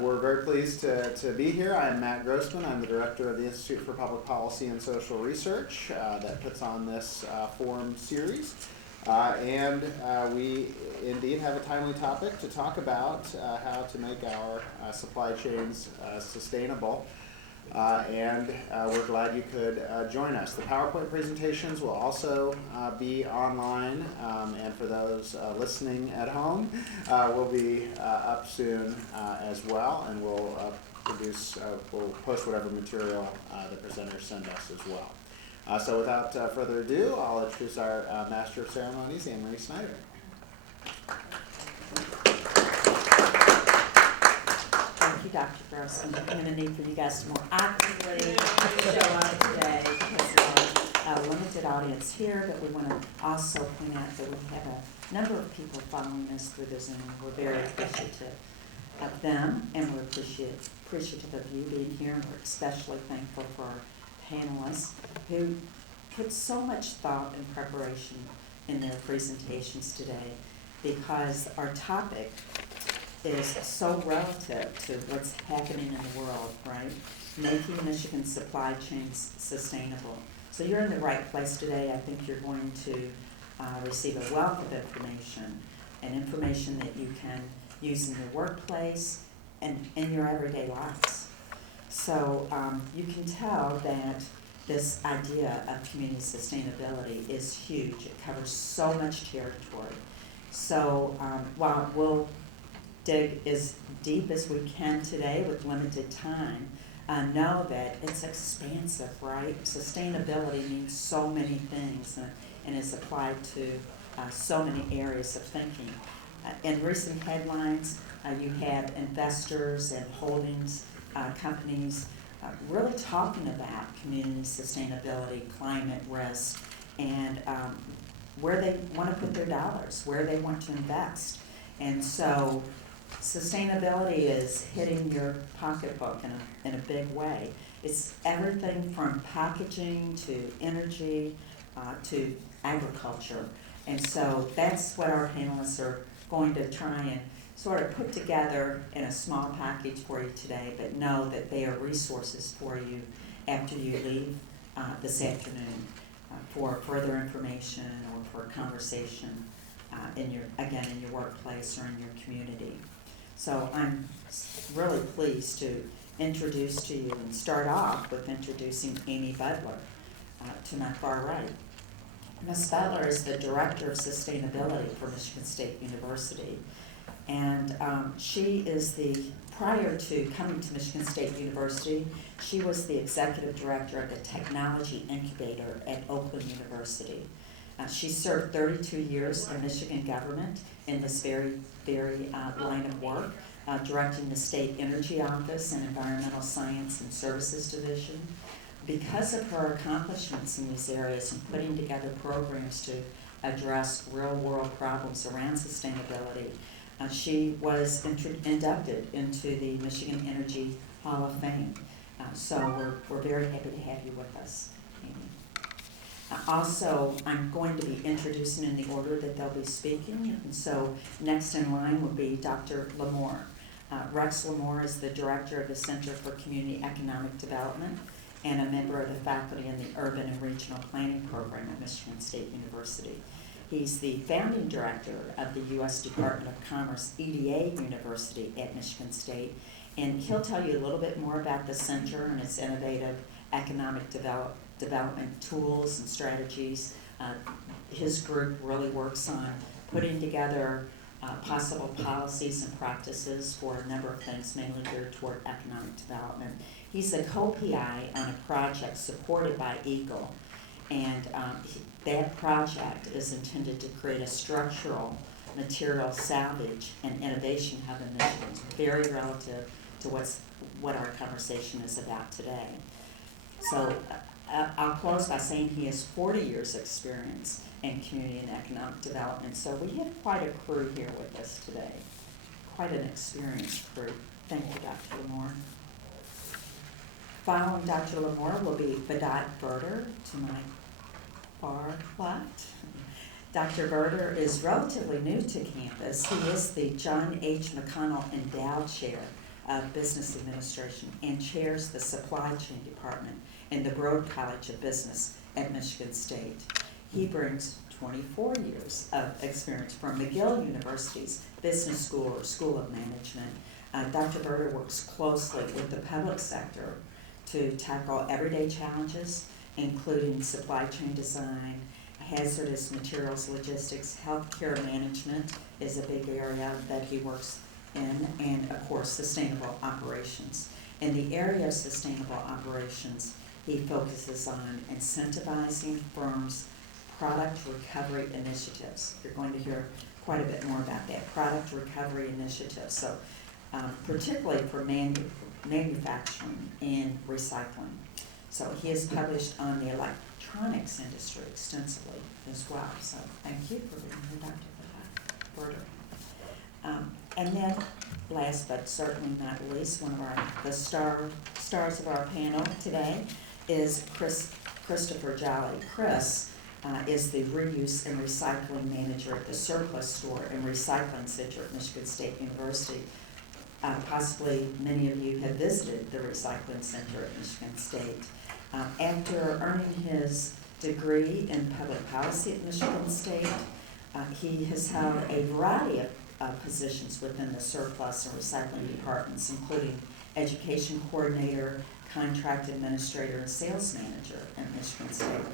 We're very pleased to be here. I'm Matt Grossman. I'm the director of the Institute for Public Policy and Social Research that puts on this forum series. We indeed have a timely topic to talk about how to make our supply chains sustainable. We're glad you could join us. The PowerPoint presentations will also be online, and for those listening at home, will be up soon as well, and we'll post whatever material the presenters send us as well. So without further ado, I'll introduce our Master of Ceremonies, Anne-Marie Schneider. Thank you, Dr. Grossman. I'm going to need for you guys to more actively show up today because of a limited audience here, but we want to also point out that we have a number of people following us through the Zoom. We're very appreciative of them, and we're appreciative of you being here, and we're especially thankful for our panelists who put so much thought and preparation in their presentations today, because our topic is so relative to what's happening in the world, right? Making Michigan's supply chains sustainable. So you're in the right place today. I think you're going to receive a wealth of information, and information that you can use in your workplace and in your everyday lives. So you can tell that this idea of community sustainability is huge. It covers so much territory. So while we'll dig as deep as we can today with limited time, know that it's expansive, right? Sustainability means so many things and is applied to so many areas of thinking. In recent headlines, you have investors and holdings companies really talking about community sustainability, climate risk, and where they want to put their dollars, where they want to invest. And so sustainability is hitting your pocketbook in a big way. It's everything from packaging to energy to agriculture. And so that's what our panelists are going to try and sort of put together in a small package for you today, but know that they are resources for you after you leave this afternoon for further information or for conversation in your workplace or in your community. So I'm really pleased to introduce to you and start off with introducing Amy Butler to my far right. Ms. Butler is the Director of Sustainability for Michigan State University. And prior to coming to Michigan State University, she was the Executive Director of the Technology Incubator at Oakland University. She served 32 years in Michigan government in this very line of work, directing the State Energy Office and Environmental Science and Services Division. Because of her accomplishments in these areas and putting together programs to address real-world problems around sustainability, she was inducted into the Michigan Energy Hall of Fame. So we're very happy to have you with us, Amy. Also, I'm going to be introducing in the order that they'll be speaking. And so next in line will be Dr. Lamore. Rex Lamore is the director of the Center for Community Economic Development and a member of the faculty in the Urban and Regional Planning Program at Michigan State University. He's the founding director of the U.S. Department of Commerce EDA University at Michigan State, and he'll tell you a little bit more about the center and its innovative economic development tools and strategies. His group really works on putting together possible policies and practices for a number of things, mainly geared toward economic development. He's a co-PI on a project supported by EAGLE, and that project is intended to create a structural material salvage and innovation hub in Michigan, very relative to what our conversation is about today. So I'll close by saying he has 40 years experience in community and economic development. So we have quite a crew here with us today, quite an experienced crew. Thank you, Dr. Lamore. Following Dr. Lamore will be Vedant Berder to my far left. Dr. Berder is relatively new to campus. He is the John H. McConnell Endowed Chair of Business Administration and chairs the Supply Chain Department in the Broad College of Business at Michigan State. He brings 24 years of experience from McGill University's Business School or School of Management. Dr. Berger works closely with the public sector to tackle everyday challenges, including supply chain design, hazardous materials logistics, healthcare management is a big area that he works in, and of course, sustainable operations. In the area of sustainable operations, he focuses on incentivizing firms' product recovery initiatives. You're going to hear quite a bit more about that, product recovery initiatives. So particularly for manufacturing and recycling. So he has published on the electronics industry extensively as well. So thank you for being here, Dr. Berger. And then, last but certainly not least, one of the stars of our panel today is Christopher Jolly. Chris is the reuse and recycling manager at the Surplus Store and Recycling Center at Michigan State University. Possibly many of you have visited the Recycling Center at Michigan State. After earning his degree in public policy at Michigan State, he has held a variety of positions within the surplus and recycling departments, including education coordinator, contract administrator, and sales manager at Michigan State.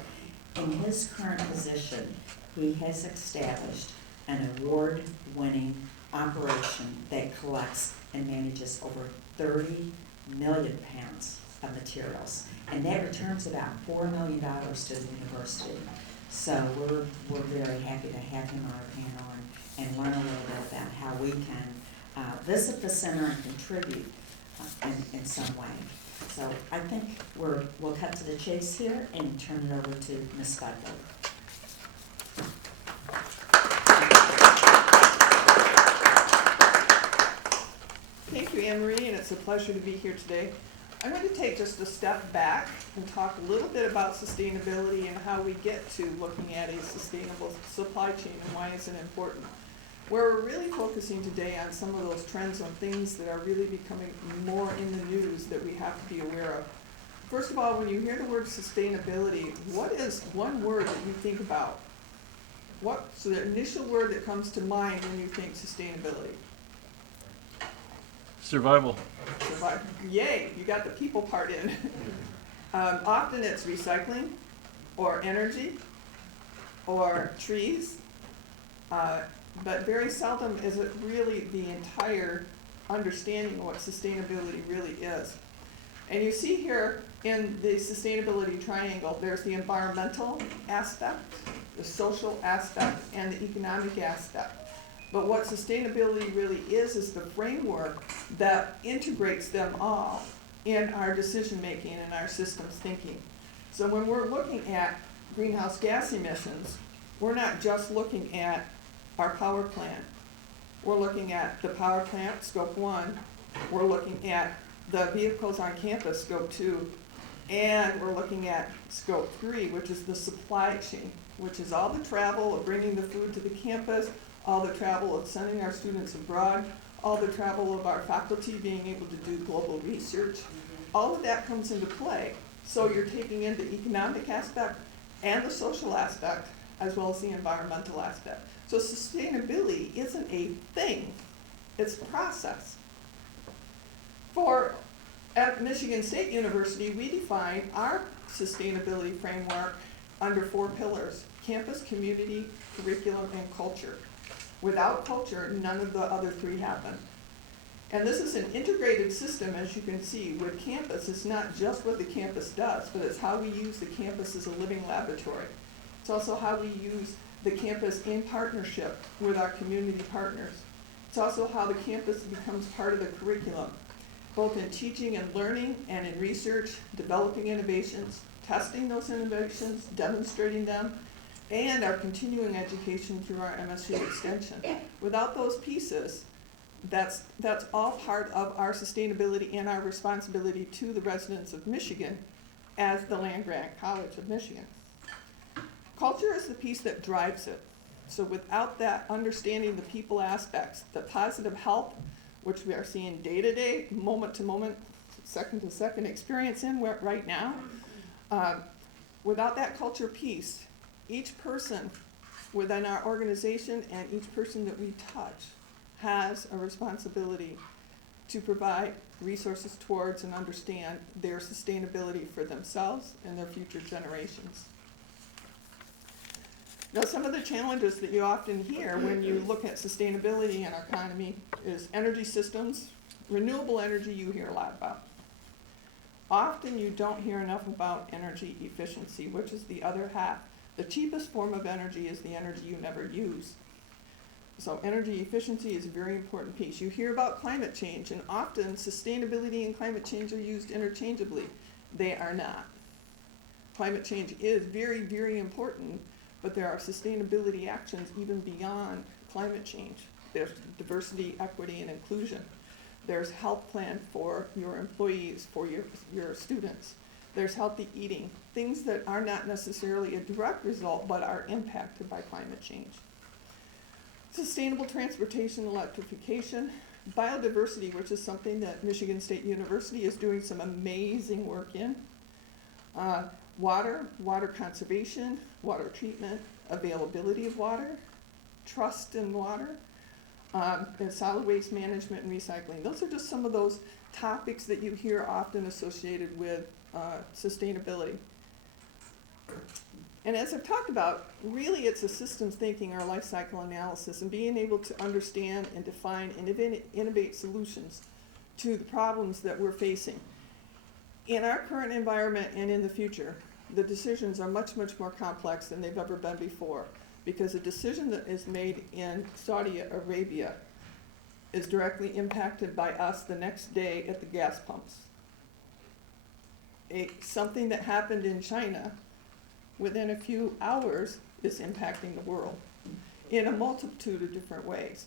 In his current position, he has established an award-winning operation that collects and manages over 30 million pounds of materials, and that returns about $4 million to the university. So we're very happy to have him on our panel and learn a little bit about how we can visit the center and contribute in some way. So I think we'll cut to the chase here and turn it over to Ms. Butler. Thank you, Anne Marie, and it's a pleasure to be here today. I'm going to take just a step back and talk a little bit about sustainability and how we get to looking at a sustainable supply chain and why it's important. Where we're really focusing today on some of those trends on things that are really becoming more in the news that we have to be aware of. First of all, when you hear the word sustainability, what is one word that you think about? What's the initial word that comes to mind when you think sustainability? Survival. Yay, you got the people part in. Often it's recycling or energy or trees, but very seldom is it really the entire understanding of what sustainability really is. And you see here in the sustainability triangle, there's the environmental aspect, the social aspect, and the economic aspect. But what sustainability really is the framework that integrates them all in our decision-making and our systems thinking. So when we're looking at greenhouse gas emissions, we're not just looking at our power plant. We're looking at the power plant, scope 1. We're looking at the vehicles on campus, scope 2. And we're looking at scope 3, which is the supply chain, which is all the travel of bringing the food to the campus, all the travel of sending our students abroad, all the travel of our faculty being able to do global research. All of that comes into play. So you're taking in the economic aspect and the social aspect, as well as the environmental aspect. So sustainability isn't a thing, it's a process. At Michigan State University, we define our sustainability framework under 4 pillars: campus, community, curriculum, and culture. Without culture, none of the other 3 happen. And this is an integrated system, as you can see. With campus, it's not just what the campus does, but it's how we use the campus as a living laboratory. It's also how we use the campus in partnership with our community partners. It's also how the campus becomes part of the curriculum, both in teaching and learning and in research, developing innovations, testing those innovations, demonstrating them, and our continuing education through our MSU extension. Without those pieces, that's all part of our sustainability and our responsibility to the residents of Michigan as the land-grant College of Michigan. Culture is the piece that drives it. So without that understanding the people aspects, the positive health which we are seeing day to day, moment to moment, second to second experience in right now. Without that culture piece, each person within our organization and each person that we touch has a responsibility to provide resources towards and understand their sustainability for themselves and their future generations. Now, some of the challenges that you often hear when you look at sustainability in our economy is energy systems. Renewable energy you hear a lot about. Often you don't hear enough about energy efficiency, which is the other half. The cheapest form of energy is the energy you never use. So energy efficiency is a very important piece. You hear about climate change, and often sustainability and climate change are used interchangeably. They are not. Climate change is very, very important, but there are sustainability actions even beyond climate change. There's diversity, equity, and inclusion. There's health plan for your employees, for your students. There's healthy eating, things that are not necessarily a direct result, but are impacted by climate change. Sustainable transportation, electrification, biodiversity, which is something that Michigan State University is doing some amazing work in. Water conservation, water treatment, availability of water, trust in water, and solid waste management and recycling. Those are just some of those topics that you hear often associated with sustainability. And as I've talked about, really it's a systems thinking or life cycle analysis and being able to understand and define and innovate solutions to the problems that we're facing. In our current environment and in the future, the decisions are much, much more complex than they've ever been before, because a decision that is made in Saudi Arabia is directly impacted by us the next day at the gas pumps. Something that happened in China within a few hours is impacting the world in a multitude of different ways.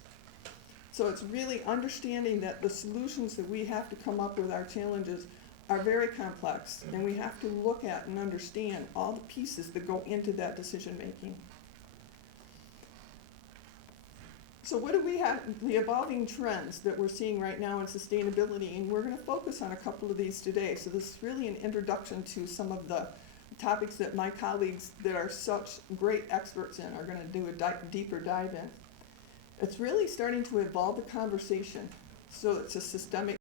So it's really understanding that the solutions that we have to come up with, our challenges, are very complex, and we have to look at and understand all the pieces that go into that decision making. So what do we have, the evolving trends that we're seeing right now in sustainability, and we're going to focus on a couple of these today. So this is really an introduction to some of the topics that my colleagues that are such great experts in are going to do a deeper dive in. It's really starting to evolve the conversation, so it's a systemic